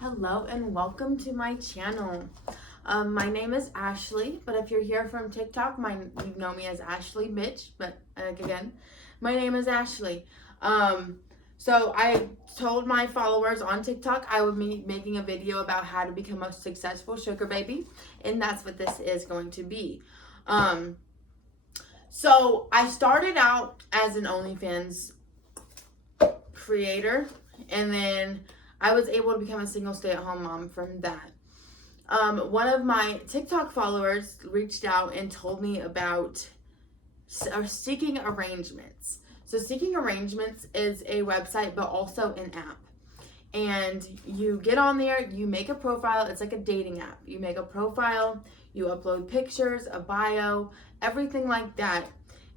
Hello and welcome to my channel. My name is Ashley, but if you're here from TikTok, you know me as Ashley Bitch, but again, my name is Ashley. So I told my followers on TikTok I would be making a video about how to become a successful sugar baby, and that's what this is going to be. So I started out as an OnlyFans creator, and then I was able to become a single stay-at-home mom from that. One of my TikTok followers reached out and told me about Seeking Arrangements. So Seeking Arrangements is a website, but also an app. And you get on there, you make a profile. It's like a dating app. You make a profile, you upload pictures, a bio, everything like that.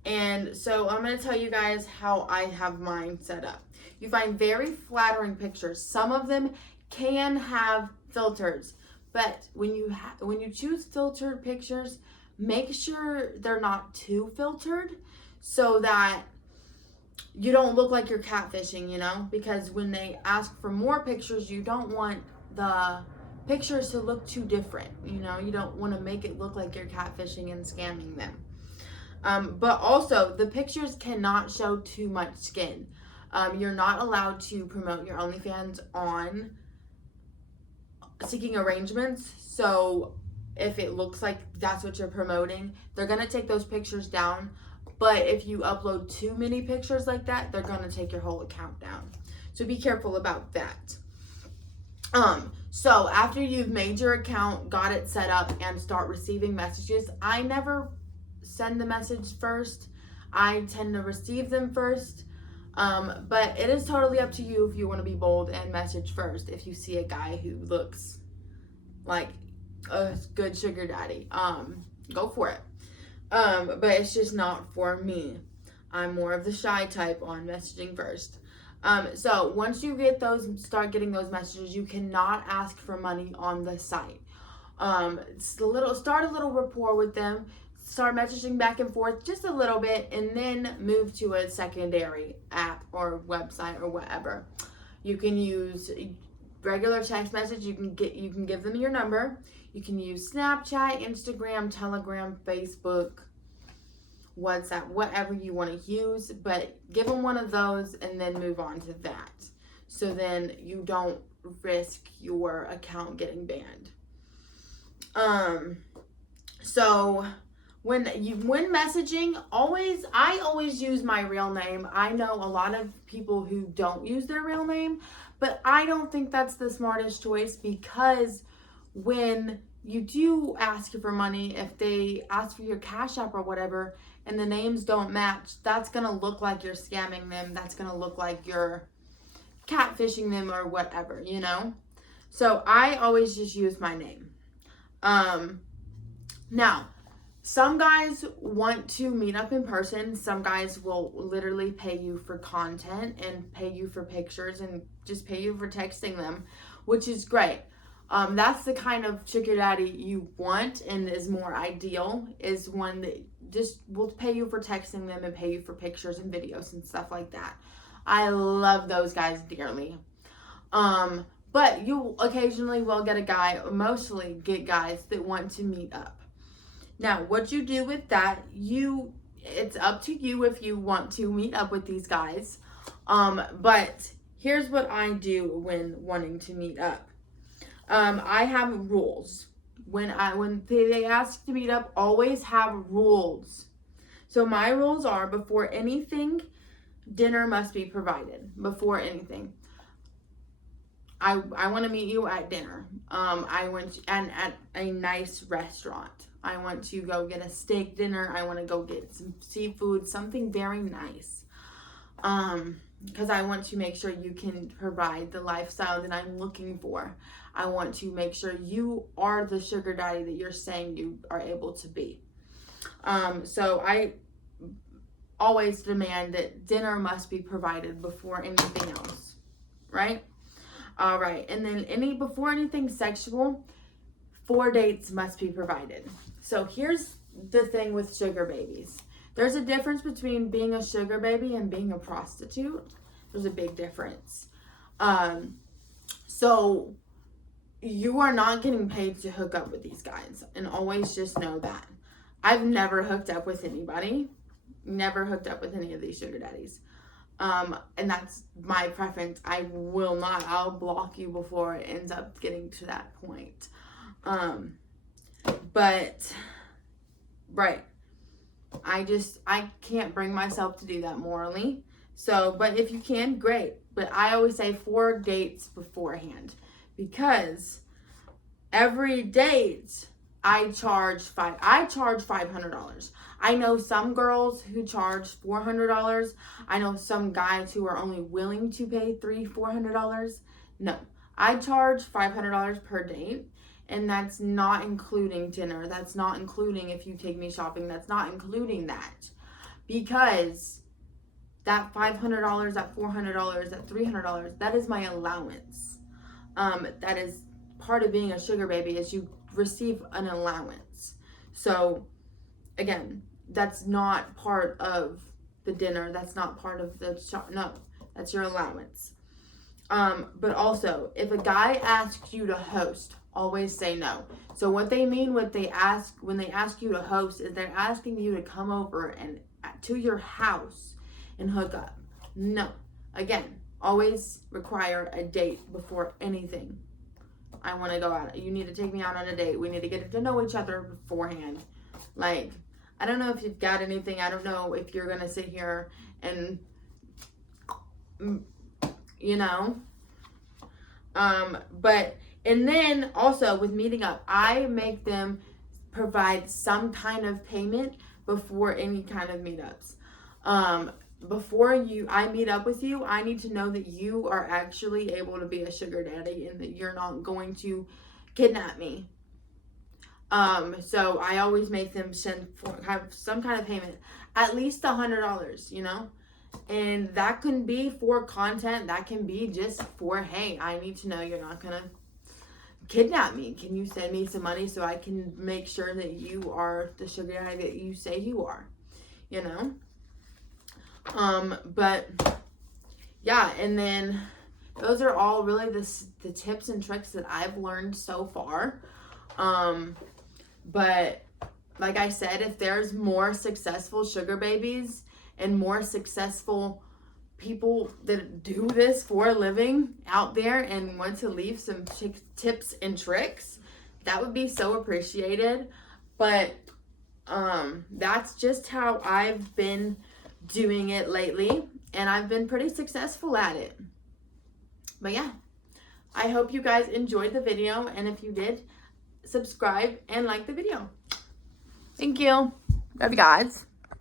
And so I'm going to tell you guys how I have mine set up. You find very flattering pictures. Some of them can have filters, but when you choose filtered pictures, make sure they're not too filtered so that you don't look like you're catfishing, because when they ask for more pictures, you don't want the pictures to look too different. You don't want to make it look like you're catfishing and scamming them. But also, the pictures cannot show too much skin. You're not allowed to promote your OnlyFans on Seeking Arrangements. So if it looks like that's what you're promoting, they're going to take those pictures down. But if you upload too many pictures like that, they're going to take your whole account down. So be careful about that. So after you've made your account, got it set up, and start receiving messages, I never send the message first. I tend to receive them first. But it is totally up to you if you want to be bold and message first if you see a guy who looks like a good sugar daddy. Go for it. But it's just not for me. I'm more of the shy type on messaging first. So once you start getting those messages, you cannot ask for money on the site. Start a little rapport with them. Start messaging back and forth just a little bit, and then move to a secondary app or website or whatever. You can use regular text message. You can give them your number. You can use Snapchat, Instagram, Telegram, Facebook, WhatsApp, whatever you want to use, but give them one of those and then move on to that. So then you don't risk your account getting banned. So when messaging, I always use my real name. I know a lot of people who don't use their real name, but I don't think that's the smartest choice, because when you do ask for money, if they ask for your Cash App or whatever, and the names don't match, that's going to look like you're scamming them. That's going to look like you're catfishing them or whatever, So I always just use my name. Now, some guys want to meet up in person. Some guys will literally pay you for content and pay you for pictures and just pay you for texting them, which is great. That's the kind of sugar daddy you want and is more ideal, is one that just will pay you for texting them and pay you for pictures and videos and stuff like that. I love those guys dearly. But you occasionally will get mostly get guys that want to meet up. Now, what you do with that, it's up to you if you want to meet up with these guys. But here's what I do when wanting to meet up. I have rules. When they ask to meet up, always have rules. So my rules are, before anything, dinner must be provided. Before anything. I want to meet you at dinner. And at a nice restaurant. I want to go get a steak dinner. I want to go get some seafood, something very nice. Because I want to make sure you can provide the lifestyle that I'm looking for. I want to make sure you are the sugar daddy that you're saying you are able to be. So I always demand that dinner must be provided before anything else, right? All right, and then before anything sexual, 4 dates must be provided. So here's the thing with sugar babies. There's a difference between being a sugar baby and being a prostitute. There's a big difference. So you are not getting paid to hook up with these guys, and always just know that. I've never hooked up with anybody, never hooked up with any of these sugar daddies. And that's my preference. I will not. I'll block you before it ends up getting to that point. But right, I can't bring myself to do that morally. So, but if you can, great. But I always say 4 dates beforehand, because every date I charge $500. I know some girls who charge $400. I know some guys who are only willing to pay $400. No, I charge $500 per date, and that's not including dinner. That's not including if you take me shopping. That's not including that, because that $500, that $400, that $300, that is my allowance. That is part of being a sugar baby, is you receive an allowance. So again, that's not part of the dinner. That's not part of the shop. No, that's your allowance. But also, if a guy asks you to host, always say no. So what they mean, when they ask you to host, is they're asking you to come over and to your house and hook up. No. Again, always require a date before anything. I want to go out. You need to take me out on a date. We need to get to know each other beforehand. Like, I don't know if you've got anything. I don't know if you're going to sit here and, you know. But, and then also with meeting up, I make them provide some kind of payment before any kind of meetups. Before I meet up with you, I need to know that you are actually able to be a sugar daddy and that you're not going to kidnap me. So I always make them have some kind of payment, at least $100, you know, and that can be for content. That can be just for, hey, I need to know you're not going to kidnap me. Can you send me some money so I can make sure that you are the sugar daddy that you say you are, you know? But yeah, and then those are all really the tips and tricks that I've learned so far. But like I said, if there's more successful sugar babies and more successful people that do this for a living out there and want to leave some tips and tricks, that would be so appreciated. But that's just how I've been doing it lately, and I've been pretty successful at it. But yeah, I hope you guys enjoyed the video, and if you did, subscribe and like the video. Thank you. Love you guys.